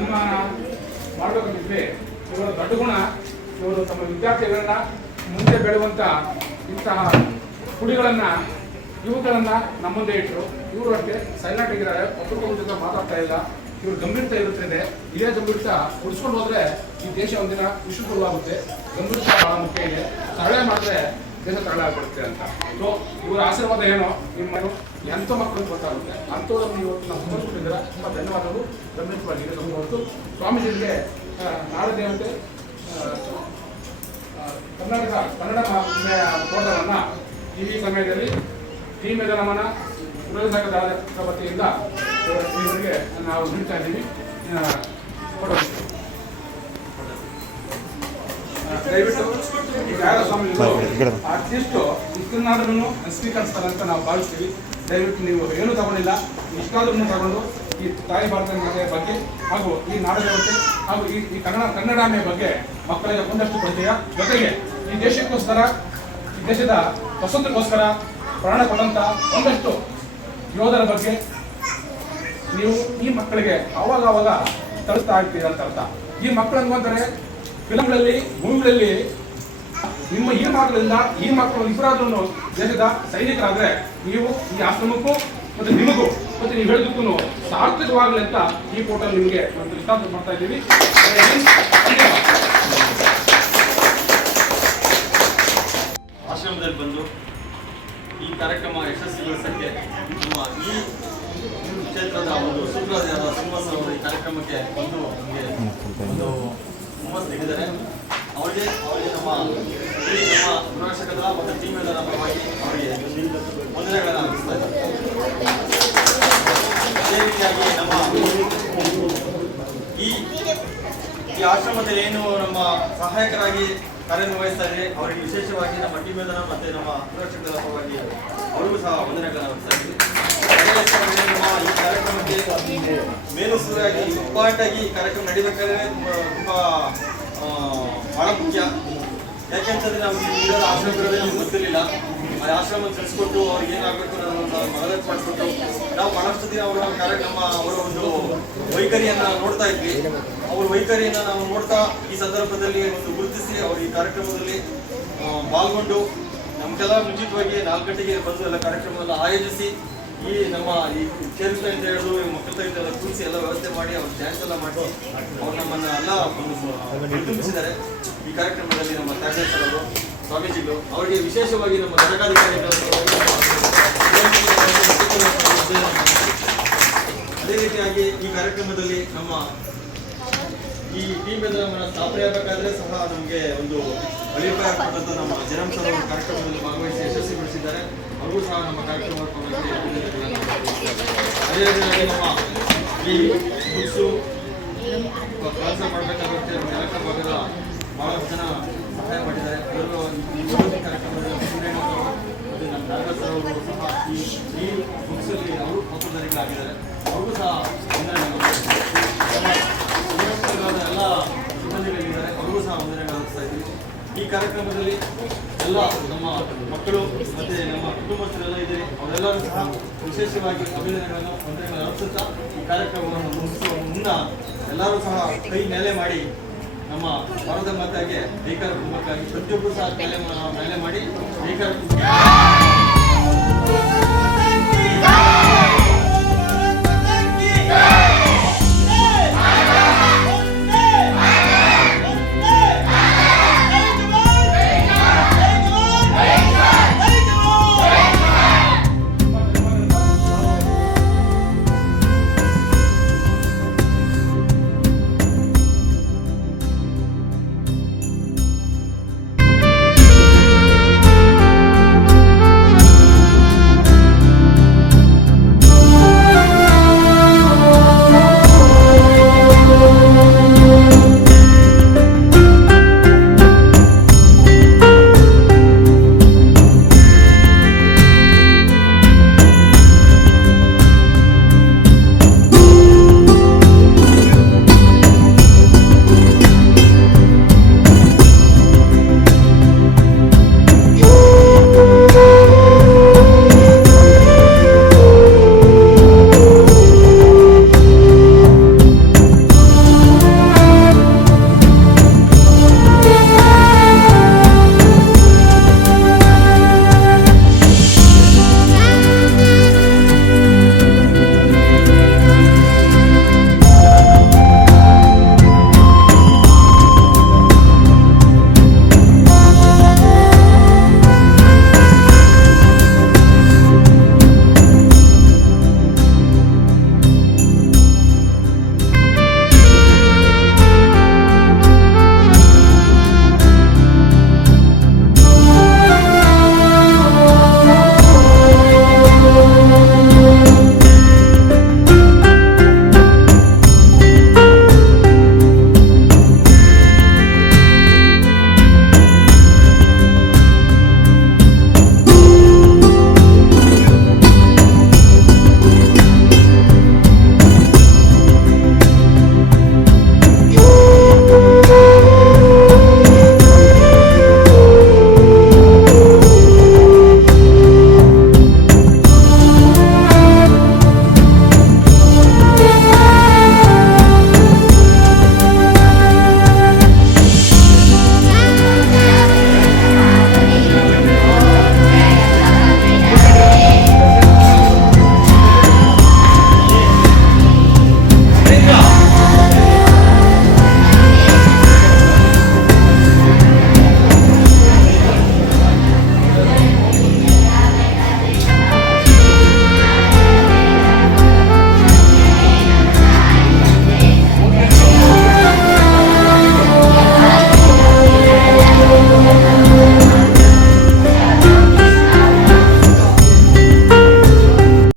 ಸನ್ಮಾನ ಮಾಡಬೇಕಂತಿದ್ವಿ. ಇವರ ದೊಡ್ಡ ಗುಣ, ಇವರು ತಮ್ಮ ವಿದ್ಯಾರ್ಥಿಗಳನ್ನ ಮುಂದೆ ಬೆಳೆಯುವಂಥ ಇಂತಹ ಕುಡಿಗಳನ್ನ ಇವುಗಳನ್ನ ನಮ್ಮ ಮುಂದೆ ಇಟ್ಟರು. ಇವರು ಅಷ್ಟೇ ಸೈಲೆಂಟ್ ಆಗಿದ್ದಾರೆ, ಒಬ್ಬರಿಗೊಬ್ಬರ ಜೊತೆ ಮಾತಾಡ್ತಾ ಇಲ್ಲ. ಇವರು ಗಂಭೀರತೆ ಇರುತ್ತದೆ. ಇದೇ ಗಂಭೀರತೆ ಉಳಿಸ್ಕೊಂಡು ಹೋದ್ರೆ ಈ ದೇಶ ಒಂದಿನ ವಿಶ್ವಗುರುವಾಗುತ್ತೆ. ಗಂಭೀರತೆ ಬಹಳ ಮುಖ್ಯ ಇದೆ. ತರಳೆ ಮಾಡಿದ್ರೆ ದೇಶ ತರಳೆ ಆಗ್ಬಿಡುತ್ತೆ ಅಂತ. ಸೊ ಇವರ ಆಶೀರ್ವಾದ ಏನೋ ನಿಮ್ಮ ಎಂಥ ಮಕ್ಕಳು ಗೊತ್ತಾಗುತ್ತೆ. ಅಂಥವ್ರನ್ನು ಇವತ್ತು ನಾವು ಮುಂದುವರಿಸಿದ್ರೆ ತುಂಬ ಧನ್ಯವಾದಗಳು. ಗಂಭೀರವಾಗಿದೆ. ಹೊರತು ಸ್ವಾಮೀಜಿಗೆ ನಾಳೆ ದೇವತೆ ಕನ್ನಡ ತೋಟವನ್ನು ಈ ಸಮಯದಲ್ಲಿ ಟೀಮ್ ನಮನ ವಿರೋಧ ಸಂಘದ ವತಿಯಿಂದ ಇವರಿಗೆ ನಾವು ನೀಡ್ತಾ ಇದ್ದೀವಿ. ದಯವಿಟ್ಟು ಅಟ್ಲೀಸ್ಟ್ ಇಷ್ಟನ್ನಾದ್ರೂ ಸ್ವೀಕರಿಸ್ತಾರೆ ಅಂತ ನಾವು ಭಾವಿಸ್ತೀವಿ. ದಯವಿಟ್ಟು ನೀವು ಏನೂ ತಗೊಂಡಿಲ್ಲ, ಇಷ್ಟಾದ್ರೂ ತಗೊಂಡು ಈ ತಾಯಿ ಭಾರತ ಮಾತೆಯ ಬಗ್ಗೆ ಹಾಗೂ ಈ ನಾಡದೇವತೆ ಹಾಗೂ ಈ ಕನ್ನಡಾಂಬೆಯ ಬಗ್ಗೆ ಮಕ್ಕಳಿಗೆ ಒಂದಷ್ಟು ಪರಿಚಯ, ಜೊತೆಗೆ ಈ ದೇಶಕ್ಕೋಸ್ಕರ, ಈ ದೇಶದ ಸ್ವತಂತ್ರಕ್ಕೋಸ್ಕರ ಪ್ರಾಣ ಕೊಟ್ಟಂತ ಒಂದಷ್ಟು ಯೋಧರ ಬಗ್ಗೆ ನೀವು ಈ ಮಕ್ಕಳಿಗೆ ಅವಾಗ ತಲುಪ್ತಾ ಇರ್ತೀರ ಅಂತ ಅರ್ಥ. ಈ ಮಕ್ಕಳು ಅಂತಾರೆ ಫಿಲಮ್ಗಳಲ್ಲಿ, ಮೂವಿಗಳಲ್ಲಿ ನಿಮ್ಮ ಈ ಮಕ್ಕಳಿಂದ ಈ ಮಕ್ಕಳು ಇಬ್ಬರಾದ್ರೂ ದೇಶದ ಸೈನಿಕರಾದ್ರೆ ನೀವು ಈ ಆಶ್ರಮಕ್ಕೂ ಮತ್ತು ನಿಮಗೂ ಮತ್ತು ನೀವು ಹೇಳಿದಕ್ಕೂ ಸಾರ್ಥಕವಾಗಲಿ ಅಂತ ಈ ಫೋಟೋ ನಿಮಗೆ ಒಂದು ವಿಶ್ವಾಸ ಮಾಡ್ತಾ ಇದ್ದೀವಿ. ಆಶ್ರಮದಲ್ಲಿ ಬಂದು ಈ ಕಾರ್ಯಕ್ರಮ ಯಶಸ್ವಿಗೊಳಿಸಕ್ಕೆ ನಮ್ಮ ಈ ಕ್ಷೇತ್ರದ ಒಂದು ಸೂತ್ರಧಾರ ಶ್ರೀನಿವಾಸ ಅವರು ಈ ಕಾರ್ಯಕ್ರಮಕ್ಕೆ ಬಂದು ನಮಗೆ ಒಂದು ಹುಮ್ಮಸ್ ನೀಡಿದ್ದಾರೆ. ಅವರಿಗೆ ನಮ್ಮ ಗೃಹರಕ್ಷಕರ ಮತ್ತು ಟೀಮ್ ಮೆಂಬರ್ ಪರವಾಗಿ ಅವರಿಗೆ ವಂದನೆಗಳನ್ನು ಅರ್ಪಿಸ್ತಾ ಇದ್ದಾರೆ. ಅದೇ ರೀತಿಯಾಗಿ ನಮ್ಮ ಈ ಆಶ್ರಮದಲ್ಲಿ ಏನು ನಮ್ಮ ಸಹಾಯಕರಾಗಿ ಕಾರ್ಯನಿರ್ವಹಿಸ್ತಾ ಇದ್ದಾರೆ ಅವರಿಗೆ ವಿಶೇಷವಾಗಿ ನಮ್ಮ ಟೀಮ್ ಮೆಂಬರ್ ಮತ್ತು ನಮ್ಮ ಗೃಹರಕ್ಷಕರ ಪರವಾಗಿ ಅವರಿಗೂ ಸಹ ವಂದನೆಗಳನ್ನು ಅರ್ಪಿಸ್ತಾ ಇದ್ದೀವಿ. ಈ ಕಾರ್ಯಕ್ರಮಕ್ಕೆ ಮೇಲುಸ್ತುವಾರಿ ಇಂಪಾರ್ಟೆಂಟ್ ಆಗಿ ಈ ಕಾರ್ಯಕ್ರಮ ನಡೀಬೇಕಾದ್ರೆ ತುಂಬಾ ಬಹಳ ಮುಖ್ಯ. ಯಾಕೆಂತಂದ್ರೆ ನಾವು ಇರೋದು ಆಶ್ರಮಗಳಲ್ಲಿ ನಮ್ಗೆ ಗೊತ್ತಿರಲಿಲ್ಲ. ಆ ಆಶ್ರಮ ತಿಳಿಸ್ಕೊಟ್ಟು ಅವ್ರಿಗೆ ಏನಾಗಬೇಕು ಅನ್ನೋದನ್ನ ಮನದಟ್ಟು ಮಾಡಿಕೊಟ್ಟು ನಾವು ಬಹಳಷ್ಟು ದಿನ ಅವರ ಒಂದು ವೈಖರಿಯನ್ನ ನೋಡ್ತಾ ಇದ್ವಿ. ಅವ್ರ ವೈಖರಿಯನ್ನ ನಾವು ನೋಡ್ತಾ ಈ ಸಂದರ್ಭದಲ್ಲಿ ಒಂದು ಗುರುತಿಸಿ ಅವರು ಈ ಕಾರ್ಯಕ್ರಮದಲ್ಲಿ ಪಾಲ್ಗೊಂಡು ನಮ್ಗೆಲ್ಲ ಮುಂಚಿತವಾಗಿ 4 ಗಂಟೆಗೆ ಬಂದು ಎಲ್ಲ ಕಾರ್ಯಕ್ರಮವನ್ನು ಆಯೋಜಿಸಿ ಈ ನಮ್ಮ ಈ ಚೇರ್ಸ್ ಅಂತ ಹೇಳೋದು ಮಕ್ಕಳ ಎಲ್ಲ ಕೂರಿಸಿ ಎಲ್ಲ ವ್ಯವಸ್ಥೆ ಮಾಡಿ ಅವ್ರು ಡ್ಯಾನ್ಸ್ ಎಲ್ಲ ಮಾಡಿ ಅವ್ರು ನಮ್ಮನ್ನ ಎಲ್ಲ ನಿರ್ಗಮಿಸಿದ್ದಾರೆ. ಈ ಕಾರ್ಯಕ್ರಮದಲ್ಲಿ ನಮ್ಮ ತ್ಯಾಗೇಶ್ವರ ಅವರು, ಸ್ವಾಮೀಜಿಗಳು, ಅವರಿಗೆ ವಿಶೇಷವಾಗಿ ನಮ್ಮ ಧನಕಾಧಿಕಾರಿಗಳು, ಅದೇ ರೀತಿಯಾಗಿ ಈ ಕಾರ್ಯಕ್ರಮದಲ್ಲಿ ನಮ್ಮ ಈ ಟೀಮ್ ನಮ್ಮನ್ನ ಸ್ಥಾಪನೆ ಆಗಬೇಕಾದ್ರೆ ಸಹ ನಮಗೆ ಒಂದು ಅಳಿಪಾಯ ಕೊಟ್ಟಂತ ನಮ್ಮ ಜಯರಾಮ್ ಸರ್ ಅವರು ಕಾರ್ಯಕ್ರಮದಲ್ಲಿ ಭಾಗವಹಿಸಿ ಯಶಸ್ವಿಗೊಳಿಸಿದ್ದಾರೆ. ಅವ್ರಿಗೂ ಸಹ ನಮ್ಮ ಕಾರ್ಯಕ್ರಮ ಅದೇ ರೀತಿಯಾಗಿ ನಮ್ಮ ಈ ಬುಕ್ಸು ಕೆಲಸ ಮಾಡಬೇಕಾಗುತ್ತೆ ನಮ್ಮ ಎಲೆಕ್ಕ ಭಾಗದ ಬಹಳಷ್ಟು ಜನ ಸಹಾಯ ಮಾಡಿದ್ದಾರೆ. ಅದರಲ್ಲೂ ಈ ಕಾರ್ಯಕ್ರಮದಲ್ಲಿ ಮತ್ತು ನಮ್ಮ ನಾಗರಾಜ್ ಅವರು ಸಹ ಈ ಬುಕ್ಸಲ್ಲಿ ಅವರು ಪಾತ್ರಧಾರಿಗಳಾಗಿದ್ದಾರೆ. ಅವ್ರಿಗೂ ಸಹ ಎಲ್ಲ ಸಿಬ್ಬಂದಿಗಳಿದ್ದಾರೆ, ಅವ್ರಿಗೂ ಸಹ ವಂದನೆಗಳನ್ನು ಅರ್ಪಿಸ್ತಾ ಇದ್ದೀವಿ. ಈ ಕಾರ್ಯಕ್ರಮದಲ್ಲಿ ಎಲ್ಲ ನಮ್ಮ ಮಕ್ಕಳು ಮತ್ತು ನಮ್ಮ ಕುಟುಂಬಸ್ಥರೆಲ್ಲ ಇದ್ದಾರೆ, ಅವರೆಲ್ಲರೂ ಸಹ ವಿಶೇಷವಾಗಿ ಅಭಿನಂದನೆಗಳನ್ನು ವಂದನೆಗಳನ್ನು ಅರ್ಪಿಸುತ್ತಾ ಈ ಕಾರ್ಯಕ್ರಮವನ್ನು ಮುಗಿಸುವ ಮುನ್ನ ಎಲ್ಲರೂ ಸಹ ಕೈ ಮೇಲೆ ಮಾಡಿ ನಮ್ಮ ಭಾರತ ಮಾತೆಗೆ ಜೈಕಾರ ಕುಟುಂಬಕ್ಕಾಗಿ ಪ್ರತಿಯೊಬ್ಬರು ಸಹ ಮೇಲೆ ಮಾಡಿ ಜೈಕಾರ